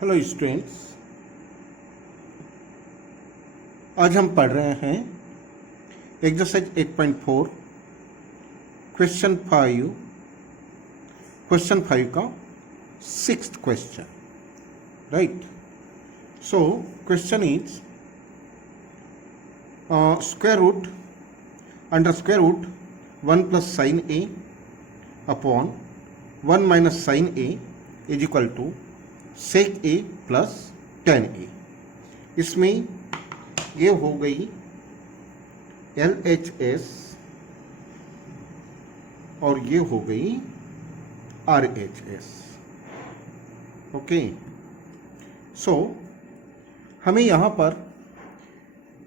Hello students, आज हम पढ़ रहे हैं एक्सरसाइज 8.4 क्वेश्चन 5 का 6th question, right. So question is square root under square root 1 plus sine A upon 1 minus sine A is equal to sec A plus tan A. इसमें ये हो गई LHS और ये हो गई RHS। ओके, सो हमें यहाँ पर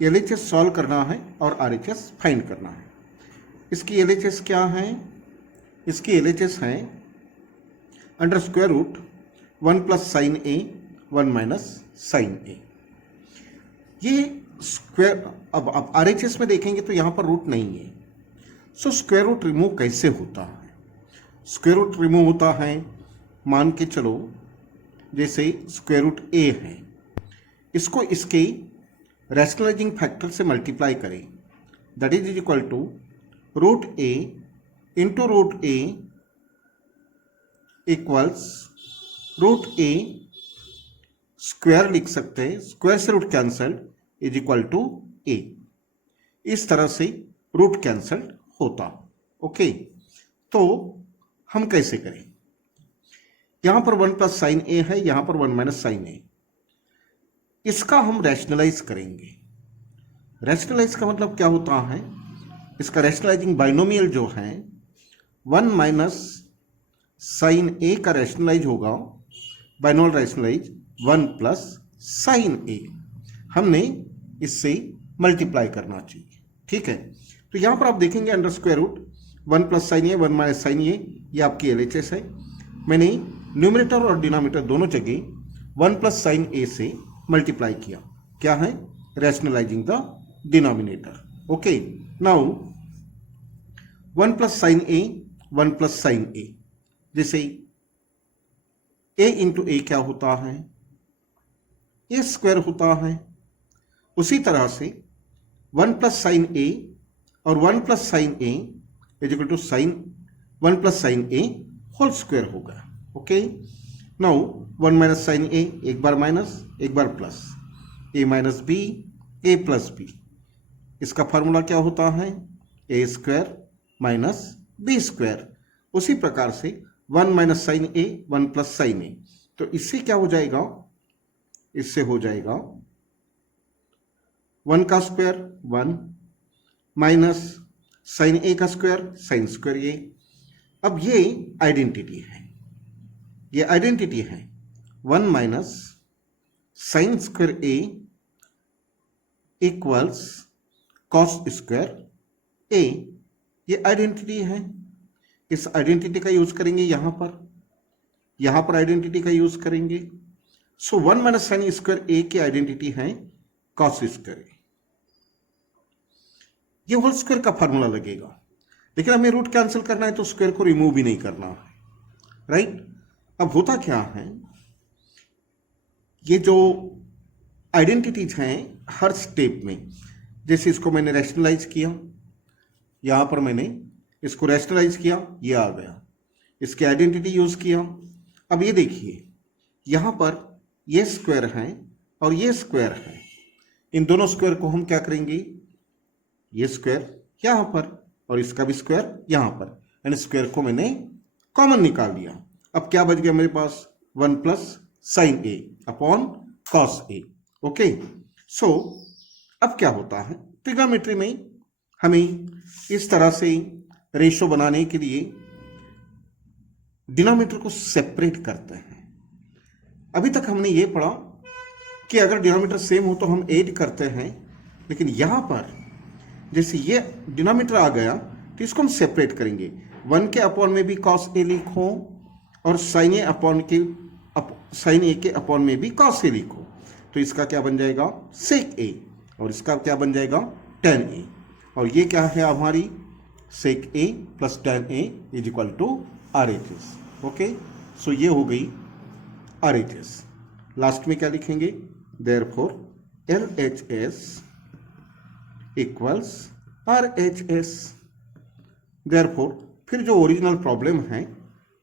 LHS सॉल्व करना है और RHS फाइंड करना है। इसकी LHS क्या है? इसकी LHS है under square root 1 plus sine A 1 minus sine A. ये स्क्वायर, अब RHS में देखेंगे तो यहाँ पर रूट नहीं है। सो स्क्वायर रूट रिमूव कैसे होता है? स्क्वायर रूट रिमूव होता है, मान के चलो जैसे स्क्वायर रूट ए है, इसको इसके रैशनलाइजिंग फैक्टर से मल्टीप्लाई करें, that is equal to root A into root A equals root A square लिख सकते हैं, स्क्वायर से root cancelled is equal to A. इस तरह से रूट कैंसल्ड होता। ओके, तो हम कैसे करें? यहां पर 1 प्लस साइन ए है, यहां पर 1 माइनस साइन ए। इसका हम रैशनलाइज करेंगे। रैशनलाइज का मतलब क्या होता है? इसका रैशनलाइजिंग बाइनोमियल जो है 1 माइनस साइन ए का रैशनलाइज होगा, बाइनोमियल रैशनलाइज 1 प्लस साइन ए। हमने इससे मल्टीप्लाई करना चाहिए, ठीक है। तो यहां पर आप देखेंगे under square root 1 plus sine A 1 minus sine A, ये आपकी LHS है। मैंने न्यूमरेटर और डिनोमिनेटर दोनों जगह 1 प्लस साइन ए से मल्टीप्लाई किया। क्या है? Rationalising the denominator. Okay, now 1 plus sine A 1 plus sine A, जैसे a इंटू ए क्या होता है? ए स्क्वायर होता है। उसी तरह से 1 प्लस साइन ए और 1 plus sine A is equal to sine 1 plus sine A whole square होगा। Okay, now 1 minus sine A, एक बार माइनस एक बार plus, A minus B A plus B. इसका फार्मूला क्या होता है? A square minus B square. उसी प्रकार से 1 minus sine A 1 plus sine A, तो इससे क्या हो जाएगा? इससे हो जाएगा 1 का स्क्वायर 1 माइनस साइन ए का स्क्वायर साइन स्क्वायर ए। अब ये आइडेंटिटी है, ये आइडेंटिटी है 1 माइनस साइन स्क्वायर ए इक्वल्स कॉस स्क्वायर ए। ये आइडेंटिटी है। इस आइडेंटिटी का यूज करेंगे यहां पर आइडेंटिटी का यूज करेंगे। सो 1 माइनस साइन स्क्वायर ए की आइडेंटिटी है कॉस स्क्वायर ए। ये होल स्क्वायर का फॉर्मूला लगेगा, लेकिन हमें रूट कैंसिल करना है तो स्क्वायर को रिमूव भी नहीं करना है, राइट। अब होता क्या है, ये जो आइडेंटिटीज हैं हर स्टेप में, जैसे इसको मैंने रैशनलाइज किया, यहां पर मैंने इसको रैशनलाइज किया, ये आ गया, इसकी आइडेंटिटी यूज किया। अब ये देखिए, यहां पर ये स्क्वायर है और ये स्क्वायर है। इन दोनों स्क्वायर को हम क्या करेंगे? ये स्क्वायर यहां पर और इसका भी स्क्वायर यहां पर, यानी स्क्वायर को मैंने कॉमन निकाल लिया। अब क्या बच गया मेरे पास? 1 plus sine A upon cos A. Okay, सो अब क्या होता है, ट्रिग्नोमेट्री में हमें इस तरह से रेशो बनाने के लिए डिनोमिनेटर को सेपरेट करते हैं। अभी तक हमने ये पढ़ा कि अगर डिनोमिनेटर सेम हो तो हम ऐड करते हैं, लेकिन यहां पर जैसे ये डिनोमिनेटर आ गया तो इसको हम सेपरेट करेंगे। 1 के अपॉन में भी कॉस ए लिखो और साइन ए के अपॉन में भी कॉस ए लिखो, तो इसका क्या बन जाएगा? सेक ए, और इसका क्या बन जाएगा? Tan A. और ये क्या है हमारी? Sec A plus tan A is equal to RHS। Okay, so ये हो गई RHS। लास्ट में क्या लिखेंगे, therefore LHS equals RHS। Therefore फिर जो ओरिजिनल प्रॉब्लम है,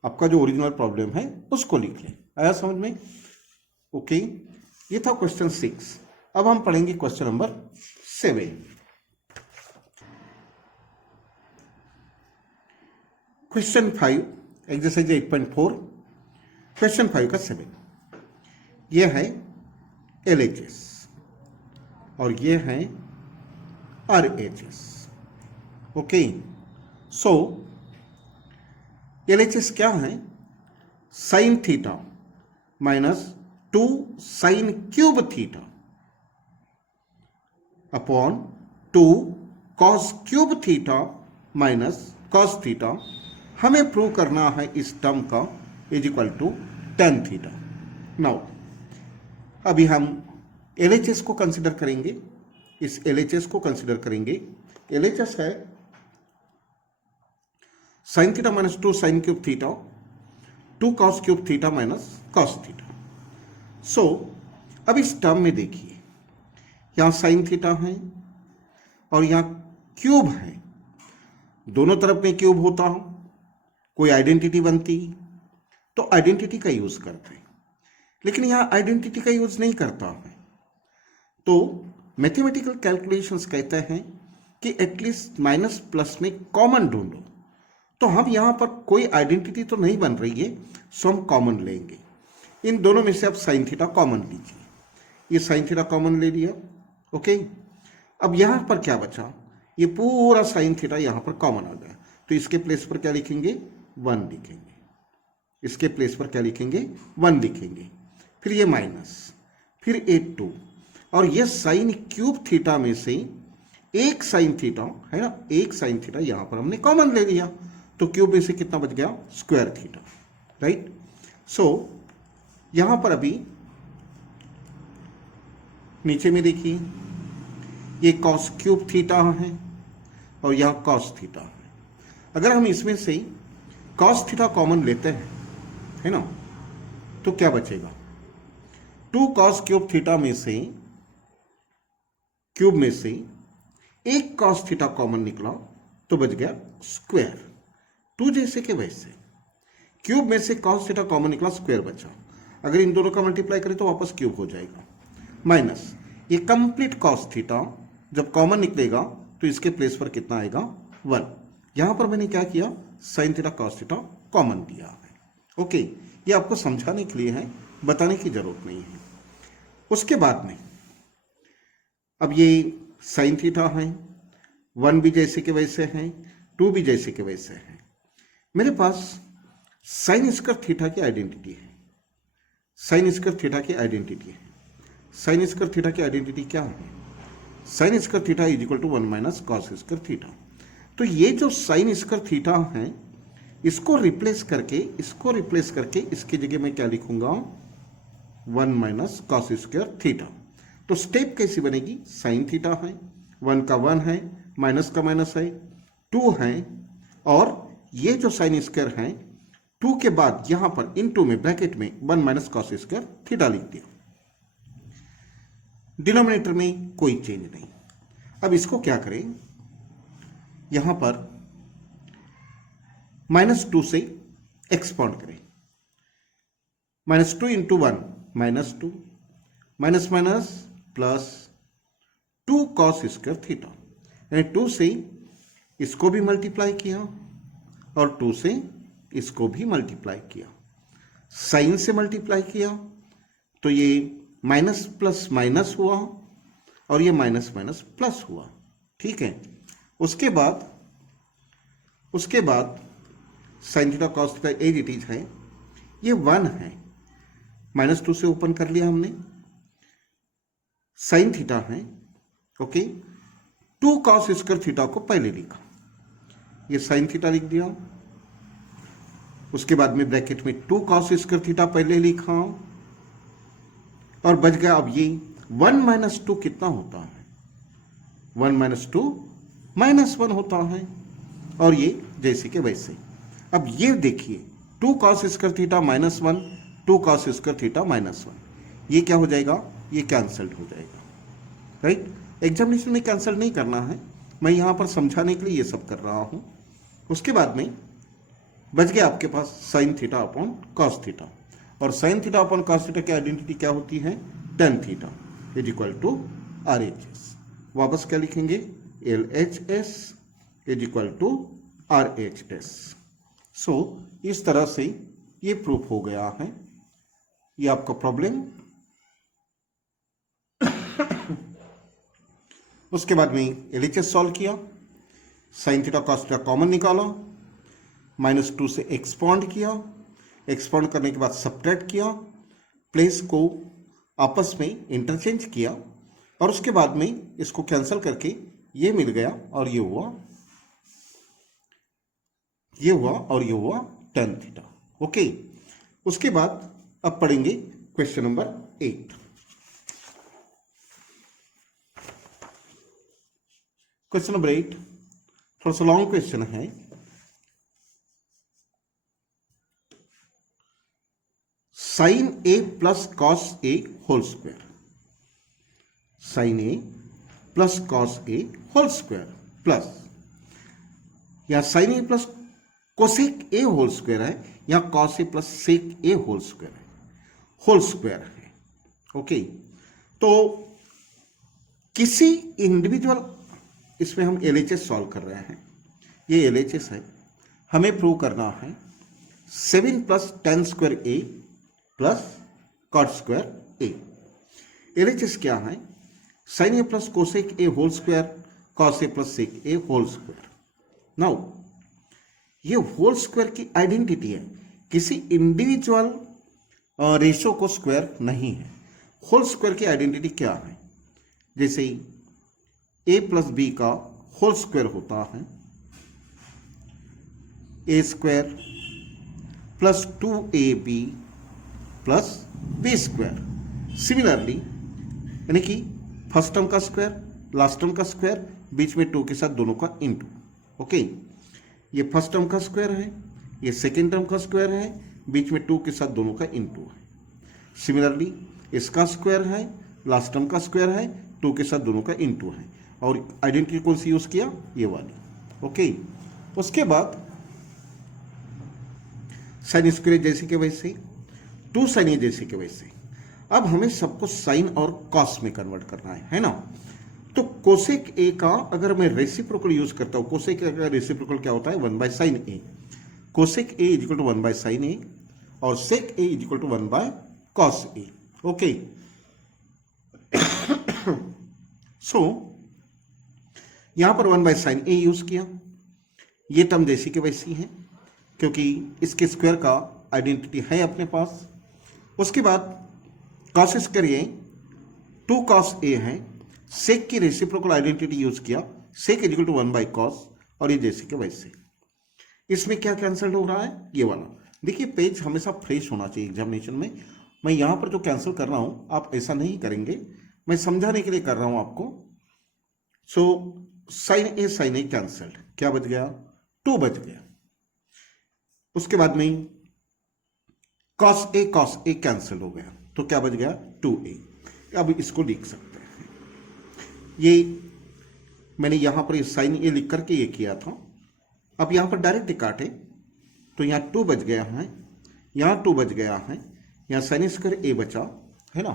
आपका जो ओरिजिनल प्रॉब्लम है उसको लिख लें। आया समझ में? ओके, ये था क्वेश्चन 6। अब हम पढ़ेंगे question number 7। Question 5 exercise 8.4 question 5 का 7। यह है LHS और ये है RHS। ओके, सो LHS क्या है, sine theta minus 2 sine cube theta upon 2 cos cube theta minus cos theta. हमें प्रूव करना है इस टर्म का is equal to tan theta. Now अभी हम LHS को कंसिडर करेंगे, इस LHS को कंसिडर करेंगे। LHS है sine theta minus 2 sine cube theta, 2 cos cube theta minus cos theta. So अब इस टर्म में देखिए, यहां साइन थीटा है और यहां क्यूब है, दोनों तरफ में क्यूब होता हो, कोई आइडेंटिटी बनती तो आइडेंटिटी का यूज करते, लेकिन यहां आइडेंटिटी का यूज नहीं करता है। तो मैथमेटिकल कैलकुलेशंस कहते हैं कि एटलीस्ट माइनस प्लस में कॉमन ढूंढो। तो हम यहां पर कोई आइडेंटिटी तो नहीं बन रही है, सो हम कॉमन लेंगे। इन दोनों में से आप साइन थीटा कॉमन लीजिए, ये साइन थीटा कॉमन ले लिया। ओके, अब यहां पर क्या बचा, ये पूरा साइन थीटा यहां पर कॉमन आ गया, तो इसके प्लेस पर क्या लिखेंगे, 1 लिखेंगे। इसके प्लेस पर क्या लिखेंगे, 1 लिखेंगे। फिर ये माइनस, फिर 2 और ये साइन क्यूब थीटा में से एक साइन थीटा है ना, एक साइन थीटा यहां पर हमने कॉमन ले लिया, तो क्यूब में से कितना बच गया, स्क्वायर थीटा, राइट। सो यहां पर अभी नीचे में देखिए, ये कॉस क्यूब थीटा है और यहां कॉस थीटा है। अगर हम इसमें से कॉस थीटा कॉमन लेते हैं, है ना, तो क्या बचेगा, 2 कॉस क्यूब थीटा में से, क्यूब में से एक कॉस थीटा कॉमन निकला तो बच गया स्क्वायर। 2 जैसे के वैसे, क्यूब में से कॉस थीटा कॉमन निकला, स्क्वायर बचा। अगर इन दोनों का मल्टीप्लाई करें तो वापस क्यूब हो जाएगा, माइनस ये कंप्लीट कॉस थीटा जब कॉमन निकलेगा तो इसके प्लेस पर कितना आएगा, 1। यहां पर मैंने क्या किया, sign theta cos theta common दिया है। ओके, ये आपको समझाने के लिए है, बताने की जरूरत नहीं है। उसके बाद में अब ये साइन थीटा है, 1 भी जैसे के वैसे है, 2 भी जैसे के वैसे है। मेरे पास साइन स्क्वायर थीटा की आइडेंटिटी है, साइन स्क्वायर थीटा की आइडेंटिटी है। साइन स्क्वायर थीटा की आइडेंटिटी क्या है, sine square theta is equal to 1 minus cos square theta. तो ये जो साइन स्क्वायर थीटा है, इसको रिप्लेस करके इसकी जगह मैं क्या लिखूंगा, 1 माइनस कॉस स्क्वायर थीटा। तो स्टेप कैसी बनेगी, साइन थीटा है, 1 का 1 है, माइनस का माइनस है, 2 है, और ये जो साइन स्क्वायर है 2 के बाद यहां पर इनटू में ब्रैकेट में 1 माइनस कॉस स्क्वायर थीटा लिख दिया। डिनोमिनेटर में कोई चेंज नहीं। अब इसको क्या करें, यहां पर -2 से एक्सपांड करें, -2 into 1 -2, minus minus plus 2 cos square theta, यानी 2 से इसको भी मल्टीप्लाई किया और 2 से इसको भी मल्टीप्लाई किया, साइन से मल्टीप्लाई किया तो ये माइनस प्लस माइनस हुआ और ये माइनस माइनस प्लस हुआ, ठीक है। उसके बाद sine theta cos theta as it is है, ये 1 है, -2 से ओपन कर लिया हमने, साइन थीटा है, ओके। 2 कॉस स्क्वायर थीटा को पहले लिखा, ये साइन थीटा लिख दिया, उसके बाद में ब्रैकेट में 2 कॉस स्क्वायर थीटा पहले लिखा और बच गया। अब ये 1 माइनस 2 कितना होता है, 1 माइनस 2 -1 होता है, और ये जैसे के वैसे। अब ये देखिए 2 cos square theta -1, 2 cos square theta -1, ये क्या हो जाएगा, ये कैंसल्ड हो जाएगा, राइट। एग्जामिनेशन में कैंसिल नहीं करना है, मैं यहाँ पर समझाने के लिए ये सब कर रहा हूँ। उसके बाद में बच गया आपके पास sine theta upon cos theta, और sine theta upon cos theta की आइडेंटिटी क्या होती है, tan theta is equal to R H S. वापस क्या लिखेंगे, L H S is equal to R H S. So इस तरह से ये प्रूफ हो गया है। ये आपका प्रॉब्लम। उसके बाद में एलएचएस सॉल्व किया, sign theta cos theta common निकाला, -2 से एक्सपांड किया, एक्सपांड करने के बाद सब्ट्रैक्ट किया, प्लेस को आपस में इंटरचेंज किया, और उसके बाद में इसको कैंसिल करके ये मिल गया और ये हुआ, ये हुआ और ये हुआ tan थीटा। ओके, उसके बाद अब पढ़ेंगे क्वेश्चन नंबर 8। क्वेश्चन नंबर 8 थोड़ा सा लॉन्ग क्वेश्चन है। Sine A plus cos A whole square, sine A plus cos A whole square plus, या sine A plus cosec A whole square है, या cos A plus sec A whole square है, whole square है। Okay, तो किसी individual, इसमें हम LHS solve कर रहे हैं, ये एलएचएस है, हमें प्रूव करना है 7 plus tan square A plus cot square A. LHS क्या है, sine A plus cosec A whole square cos A plus sec A whole square. Now ये होल स्क्वायर की आइडेंटिटी है, किसी इंडिविजुअल रेशो को स्क्वायर नहीं है। होल स्क्वायर की आइडेंटिटी क्या है, जैसे a प्लस बी का होल स्क्वायर होता है A square plus 2ab plus B square. Similarly यानी कि फर्स्ट टर्म का स्क्वायर, लास्ट टर्म का स्क्वायर, बीच में 2 के साथ दोनों का इंटू। ओके, ये फर्स्ट टर्म का स्क्वायर है, ये सेकेंड टर्म का स्क्वायर है, बीच में 2 के साथ दोनों का इंटू है। सिमिलरली इसका स्क्वायर है, लास्ट टर्म का स्क्वायर है, 2 के साथ दोनों का इंटू है, और आइडेंटिटी कौन सी यूज किया, ये वाली। ओके, उसके बाद साइन स्क्वायर जैसे के वैसे, 2 साइन ए जैसे के वैसे। अब हमें सबको साइन और कॉस में कन्वर्ट करना है ना। तो कोसेक ए का अगर मैं रेसिप्रोकल यूज करता हूं, कोसेक ए का रेसिप्रोकल क्या होता है, 1/sin A. Cosec A is equal to 1/sin A, और sec A is equal to 1/cos A. Okay, so यहां पर 1/sin ए यूज किया, ये टर्म जैसी के वैसी है क्योंकि इसके स्क्वायर का आइडेंटिटी है अपने पास। उसके बाद कॉस स्क्वायर ये 2 cos ए है, सेक की रेसिप्रोकल आइडेंटिटी यूज किया, सेक इज इक्वल टू 1/cos, और ये जैसे के वैसे। इसमें क्या कैंसिल हो रहा है, ये वाला। देखिए पेज हमेशा फ्रेश होना चाहिए एग्जामिनेशन में। मैं यहां पर जो कैंसिल कर रहा हूं आप ऐसा नहीं करेंगे, मैं समझाने के लिए कर रहा हूं आपको। सो साइन ए कैंसल्ड, क्या बच गया, 2 बच गया। उसके बाद में कॉस ए कैंसिल हो गया, तो क्या बच गया, 2a। अब इसको लिख सकते हैं, ये मैंने यहां पर साइन ए लिख करके ये किया था। अब यहां पर डायरेक्ट काटे तो यहां 2 बच गया है, यहां 2 बच गया है, यहां साइन स्क्वायर ए बचा है ना,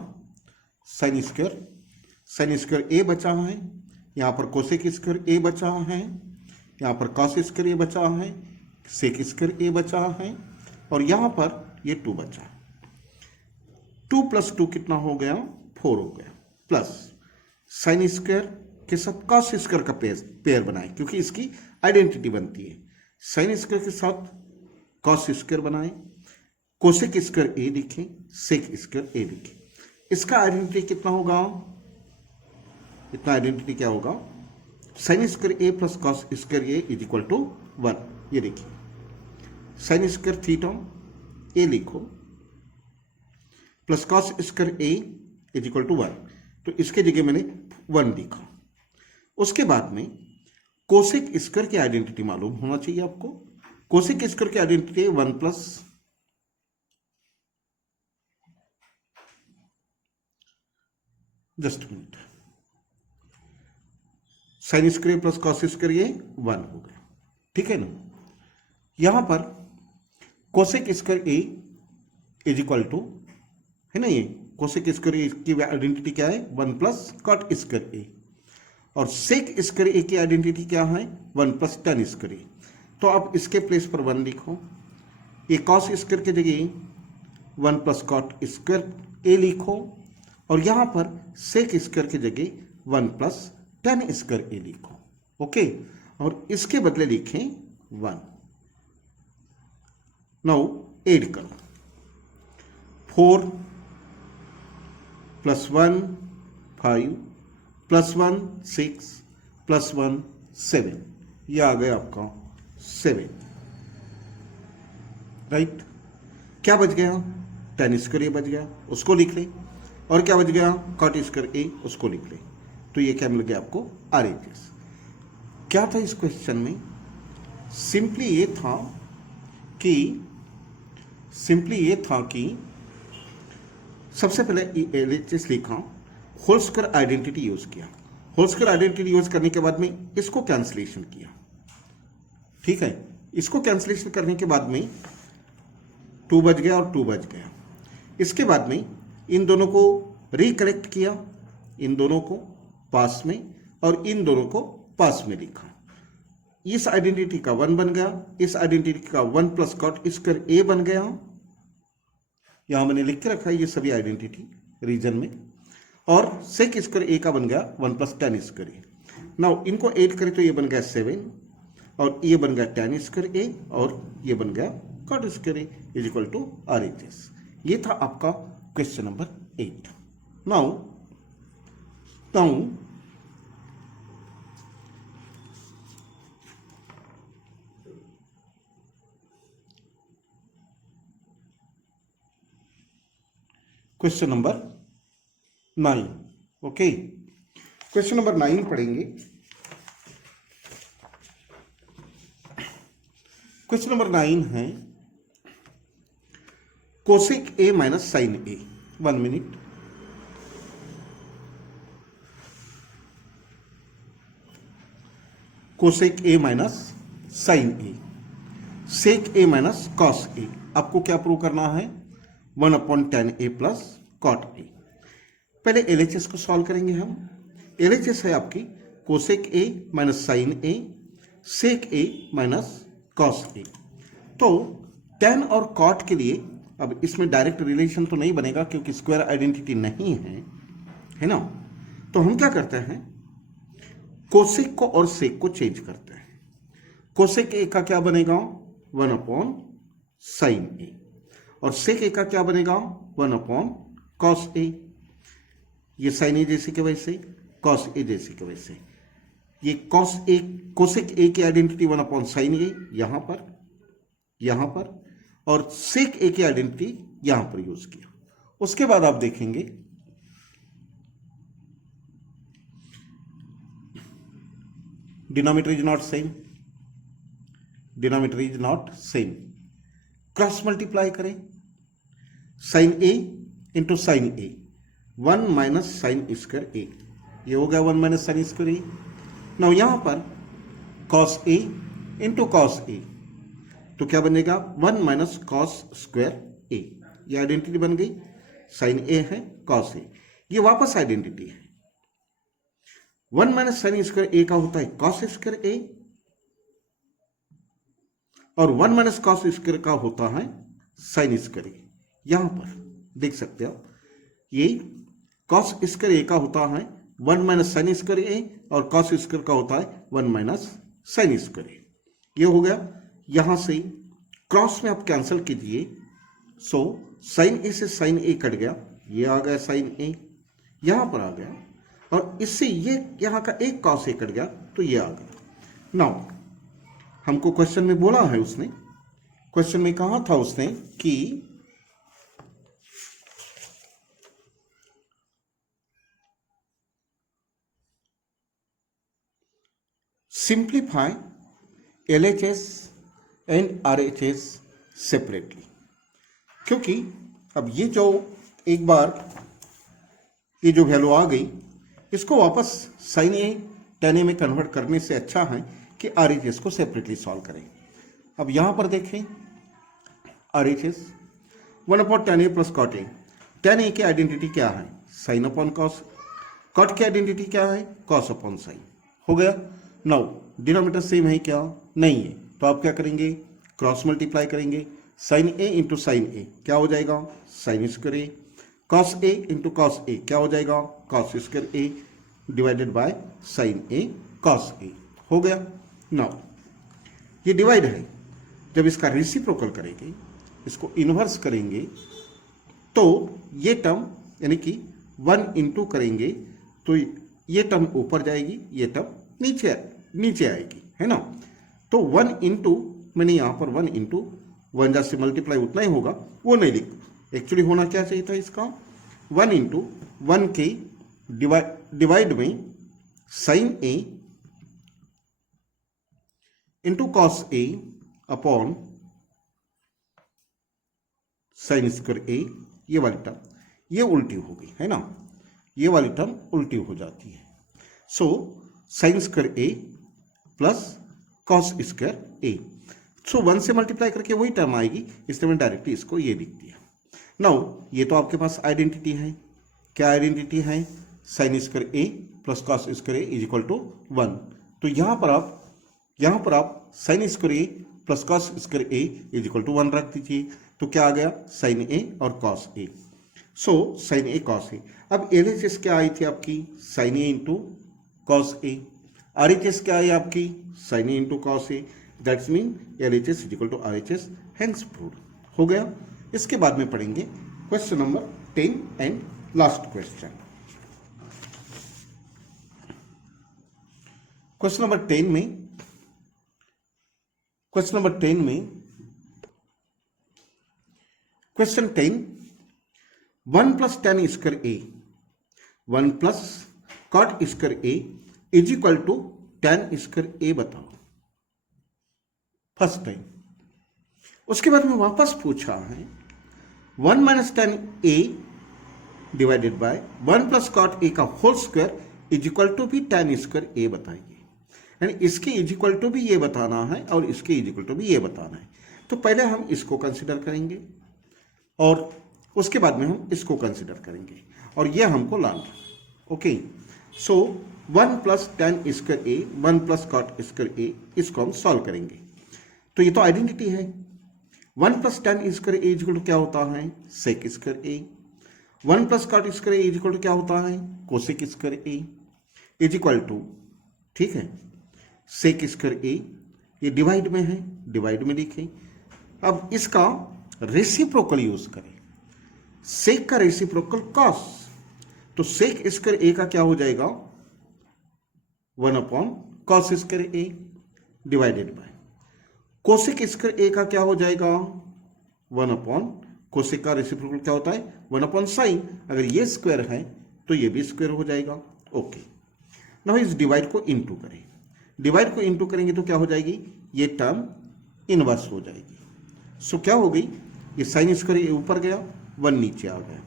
साइन स्क्वायर ए बचा है, यहां पर कोसेक स्क्वायर ए बचा है, यहां पर कॉस स्क्वायर ए बचा है, सेक स्क्वायर ए बचा है, और यहां पर ये 2 बचा। 2 + 2 कितना हो गया, 4 हो गया, प्लस साइन स्क्वायर के साथ कॉस स्क्वायर का पेयर बनाए क्योंकि इसकी आइडेंटिटी बनती है। साइन स्क्वायर के साथ कॉस स्क्वायर बनाए, कोसेक स्क्वायर ए लिखें, सेक स्क्वायर ए लिखें। इसका आइडेंटिटी कितना होगा, इतना आइडेंटिटी क्या होगा, sine square A plus cos square A is equal to 1। ये देखिए साइन स्क्वायर थीटा ए लिखो plus cos square A is equal to 1, तो इसके जगह मैंने 1 लिखा। उसके बाद में कोसेक स्क्वायर की आइडेंटिटी मालूम होना चाहिए आपको। कोसेक स्क्वायर की identity 1 plus just minute, sine square plus cos square ये 1 हो गया, ठीक है ना। यहां पर cosec square A is equal to, है ना, ये कोसेक स्क्वायर ए की आइडेंटिटी क्या है, 1 प्लस कॉट स्क्वायर ए, और सेक स्क्वायर ए की आइडेंटिटी क्या है, 1 प्लस टेन स्क्वायर ए। तो आप इसके प्लेस पर 1 लिखो, ये कॉस स्क्वायर की जगह 1 प्लस कॉट स्क्वायर ए लिखो, और यहां पर सेक स्क्वायर की जगह 1 प्लस टेन स्क्वायर ए लिखो, ओके, और इसके बदले लिखें 1। नाउ ऐड करो, 4 प्लस 1 5 प्लस 1 6 प्लस 1 7, ये आ गया आपका 7, राइट। क्या बच गया, टेन स्क्वायर ए बच गया, उसको लिख ले, और क्या बच गया, कॉट स्क्वायर ए, उसको लिख ले। तो ये क्या मिल गया आपको, RHS। क्या था इस क्वेश्चन में, सिंपली ये था कि सबसे पहले LHS लिखा, होल स्क्वायर आइडेंटिटी यूज किया, होल स्क्वायर आइडेंटिटी यूज करने के बाद में इसको कैंसिलेशन किया, ठीक है। इसको कैंसिलेशन करने के बाद में 2 बच गया और 2 बच गया। इसके बाद में इन दोनों को रिकलेक्ट किया, इन दोनों को पास में और इन दोनों को पास में लिखा। इस आइडेंटिटी का 1 बन गया, इस आइडेंटिटी का 1 प्लस कॉट स्क्वायर ए बन गया। यहां मैंने लिख के रखा है ये सभी आइडेंटिटी रीजन में, और सेक स्क्वायर ए का बन गया 1 plus tan square A. Now इनको ऐड करें तो ये बन गया 7, और ये बन गया टेन स्क्वायर ए, और ये बन गया cot square A is equal to RHS। ये था आपका question number 8। Now question number 9, okay. Question number 9 पढ़ेंगे। क्वेश्चन नंबर 9 है cosec A minus sine A. 1 minute, cosec A minus sine A, sec A minus cos A. आपको क्या prove करना है, 1/10 ए plus cot ए। पहले LHS को सॉल्व करेंगे हम। LHS है आपकी cosec A minus sine A, sec A minus cos A. तो टेन और कॉट के लिए अब इसमें डायरेक्ट रिलेशन तो नहीं बनेगा क्योंकि स्क्वायर आइडेंटिटी नहीं है ना। तो हम क्या करते हैं, कोसेक को और सेक को चेंज करते हैं। कोसेक ए का क्या बनेगा, 1/sin ए, और सेक ए का क्या बनेगा, 1/cos ए। ये साइन ए जैसे के वैसे, कॉस ए जैसे के वैसे। ये कॉस ए, कोसेक ए की आइडेंटिटी 1/sin ए यहां पर, और सेक ए की आइडेंटिटी यहां पर यूज किया। उसके बाद आप देखेंगे denominator is not same, cross multiply करें, sign A into sine A, 1 minus sign square ए, ये हो गया 1 minus sign square A. Now यहां पर cos A into cos A, तो क्या बनेगा, 1 माइनस कॉस स्क्वायर ए। ये आइडेंटिटी बन गई, साइन ए है कॉस ए, ये वापस आइडेंटिटी है। 1 माइनस साइन स्क्वायर ए का होता है कॉस स्क्वायर ए, और 1 माइनस कॉस स्क्वायर का होता है साइन स्क्वायर ए। यहां पर देख सकते हो ये कॉस स्क्वायर ए का होता है 1 माइनस साइन स्क्वायर ए, और कॉस स्क्वायर का होता है 1 माइनस साइन स्क्वायर ए। ये हो गया। यहां से क्रॉस में आप कैंसिल कीजिए, सो साइन ए से साइन ए कट गया, ये आ गया साइन ए, यहां पर आ गया, और इससे ये यहां का एक कॉस ए कट गया, तो ये आ गया। नाउ हमको क्वेश्चन में बोला है उसने, क्वेश्चन में कहा था उसने कि simplify LHS and RHS separately. क्योंकि अब ये जो एक बार ये जो वैल्यू आ गई, इसको वापस साइन ए टेन ए में कन्वर्ट करने से अच्छा है कि आर एच एस को सेपरेटली सॉल्व करें। अब यहाँ पर देखें R H S 1/10a plus cot A. Tan A की आइडेंटिटी क्या है? Sine upon cos. कॉट की आइडेंटिटी क्या है? Cos upon sine. हो गया। नाउ डिनोमिनेटर सेम है क्या? नहीं है, तो आप क्या करेंगे? क्रॉस मल्टीप्लाई करेंगे। Sine A into sine A क्या हो जाएगा? Sine square A. Cos A into cos A क्या हो जाएगा? Cos square A divided by sine A cos A. हो गया। नाउ ये डिवाइड है, जब इसका रेसिप्रोकल करेंगे, इसको इन्वर्स करेंगे, तो ये टर्म यानी कि 1 इंटू करेंगे तो ये टर्म ऊपर जाएगी, ये टर्म नीचे आएगी, है ना। तो 1 इंटू, मैंने यहाँ पर 1 इंटू 1 जैसे मल्टीप्लाई उतना ही होगा, वो नहीं लिख। एक्चुअली होना क्या चाहिए था इसका? 1 इंटू 1 के डिवाइड में sign A into cos A upon sine square ए। ये वाली टर्म ये उल्टी हो गई, है ना, ये वाली टर्म उल्टी हो जाती है। So sine square A plus cos square ए। सो 1 से मल्टीप्लाई करके वही टर्म आएगी, इसलिए मैंने डायरेक्टली इसको ये लिख दिया। नाउ ये तो आपके पास आइडेंटिटी है। क्या आइडेंटिटी है? Sine square A plus cos square A is equal to 1। तो यहाँ पर आप sine square A plus cos square A is equal to 1 रख दीजिए। तो क्या आ गया? साइन ए और cos A. So sine A cos A. अब एल एच एस क्या आई थी आपकी? Sine A into cos A. R H S क्या आई आपकी? Sine A into cos A. That's mean L H S is equal to R H S, hence proved. हो गया। इसके बाद में पढ़ेंगे question number 10 and last question. Question number 10 में question 10 1 plus tan square A 1 plus cot square A is equal to tan square A बताओ। First time. उसके बाद में वापस पूछा है 1 minus tan A divided by 1 plus cot A का whole square is equal to भी टेन स्क्वायर ए बताइए। यानी इसके इज इक्वल टू भी ये बताना है और इसके इज इक्वल टू भी ये बताना है। तो पहले हम इसको कंसिडर करेंगे और उसके बाद में हम इसको कंसिडर करेंगे, और ये हमको लाना है। Okay. So 1 plus tan square A 1 plus cot square ए, इसको हम सॉल्व करेंगे। तो ये तो आइडेंटिटी है। 1 plus tan square A is equal to क्या होता है? Sec square A. 1 plus cot square A is equal to क्या होता है? Cosec square A is equal to, ठीक है, सेक स्क्वायर ए। ये डिवाइड में है, डिवाइड में लिखें। अब इसका रेसिप्रोकल यूज करें। सेक का रेसिप्रोकल कॉस, तो सेक स्क्वायर ए का क्या हो जाएगा? 1 upon cos square A divided by cosec square A का क्या हो जाएगा? 1 अपॉन, कोसेक का रेसिप्रोकल क्या होता है? 1 अपॉन साइन। अगर ये स्क्वायर है तो ये भी स्क्वायर हो जाएगा। ओके। नाउ इस डिवाइड को इनटू करें। डिवाइड को इनटू करेंगे तो क्या हो जाएगी? ये टर्म इनवर्स हो जाएगी। सो क्या हो गई? ये साइन स्क्वायर ऊपर गया, 1 नीचे आ गया।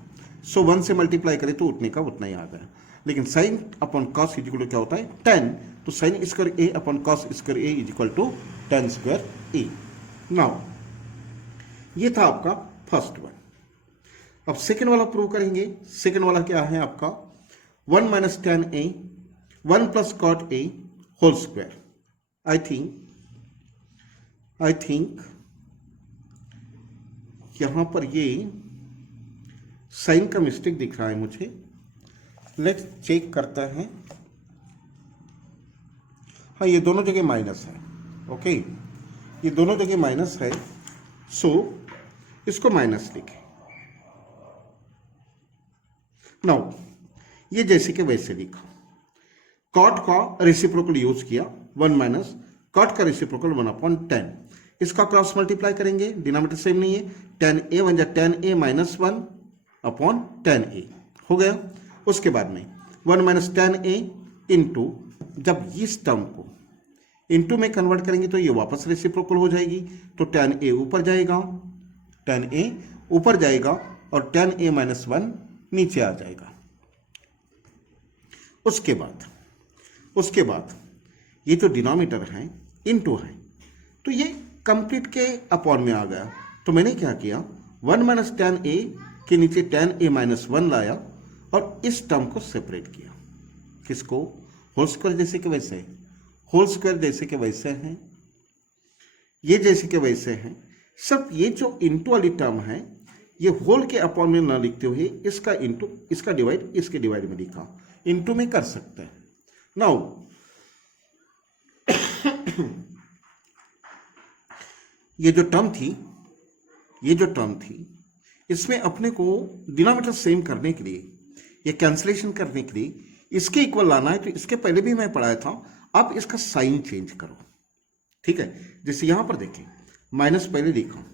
सो 1 से मल्टीप्लाई करें तो उतने का उतना ही आ गया। लेकिन sine upon cos is equal to क्या होता है? 10। तो sine square A upon cos square A is equal to 10 square A. Now ये था आपका फर्स्ट वन। अब सेकेंड वाला प्रूव करेंगे। सेकेंड वाला क्या है आपका? 1 minus tan A 1 plus cot A whole square. I think यहां पर ये साइन का मिस्टेक दिख रहा है मुझे। लेट्स चेक करता है। हाँ, ये दोनों जगह माइनस है। ओके, ये दोनों जगह माइनस है। सो इसको माइनस लिखें। नाउ ये जैसे कि वैसे लिखा। कॉट का रेसिप्रोकल यूज किया, 1 माइनस कॉट का रेसिप्रोकल 1 अपॉन 10। इसका क्रॉस मल्टीप्लाई करेंगे, डिनोमिनेटर सेम नहीं है। 10a 1 जा 10a माइनस 1 अपॉन 10a हो गया। उसके बाद में 1 माइनस 10a इंटू, जब इस टर्म को इंटू में कन्वर्ट करेंगे तो ये वापस रेसिप्रोकल हो जाएगी। तो 10a ऊपर जाएगा, 10a ऊपर जाएगा और 10a माइनस 1 नीचे आ जाएगा। उसके बाद ये जो डिनोमिनेटर है इनटू है, तो ये कंप्लीट के अपॉन में आ गया। तो मैंने क्या किया, 1 माइनस टेन ए के नीचे टेन ए माइनस 1 लाया और इस टर्म को सेपरेट किया। किसको? होल स्क्वायर जैसे के वैसे, होल स्क्वायर जैसे के वैसे हैं, ये जैसे के वैसे हैं। सब ये जो इंटू वाली टर्म है ये होल के अपॉन में ना लिखते हुए इसका इंटू, इसका डिवाइड इसके डिवाइड में लिखा। इंटू में कर सकते हैं। नाउ ये जो टर्म थी इसमें अपने को डिनोमिनेटर सेम करने के लिए या कैंसलेशन करने के लिए इसके इक्वल लाना है। तो इसके पहले भी मैं पढ़ाया था, अब इसका साइन चेंज करो। ठीक है, जैसे यहां पर देखें, माइनस पहले लिखा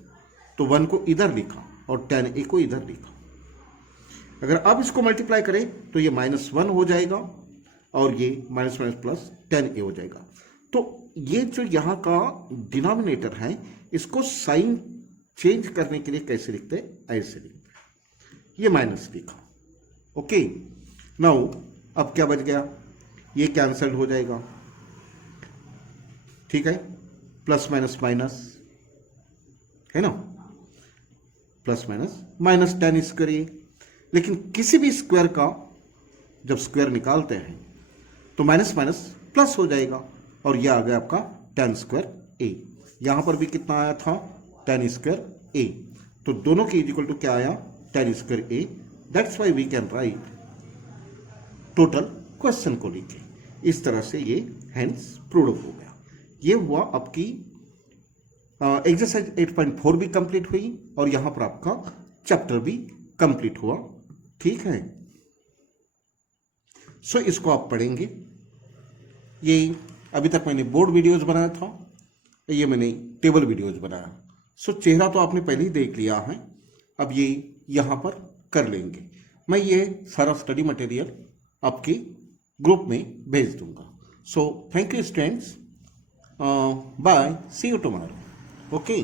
तो 1 को इधर लिखा और टेन ए को इधर लिखा। अगर आप इसको मल्टीप्लाई करें तो ये -1 हो जाएगा और ये माइनस माइनस प्लस टेन ए हो जाएगा। तो ये जो यहाँ का डिनोमिनेटर है इसको साइन चेंज करने के लिए कैसे लिखते हैं? ऐसे लिखते हैं, ये माइनस लिखा। ओके, नाउ अब क्या बच गया? ये कैंसल्ड हो जाएगा। ठीक है, प्लस माइनस माइनस है ना, plus minus minus ten square. लेकिन किसी भी स्क्वायर का जब स्क्वायर निकालते हैं तो माइनस माइनस प्लस हो जाएगा और यह आ गया आपका टेन स्क्वायर ए। यहां पर भी कितना आया था? Tan square A. तो दोनों के इक्वल टू क्या आया? Tan square A. That's why we can write total question को लिखे इस तरह से, ये हेंस प्रूव हो गया। ये हुआ आपकी एक्सरसाइज 8.4 भी कंप्लीट हुई और यहां पर आपका चैप्टर भी कंप्लीट हुआ। ठीक है, सो इसको आप पढ़ेंगे। ये अभी तक मैंने बोर्ड वीडियोस बनाया था, ये मैंने टेबल वीडियोस बनाया। सो चेहरा तो आपने पहले ही देख लिया है, अब ये यहां पर कर लेंगे। मैं ये सारा स्टडी मटेरियल आपके ग्रुप में भेज दूंगा। So thank you students, bye, see you tomorrow. Okay.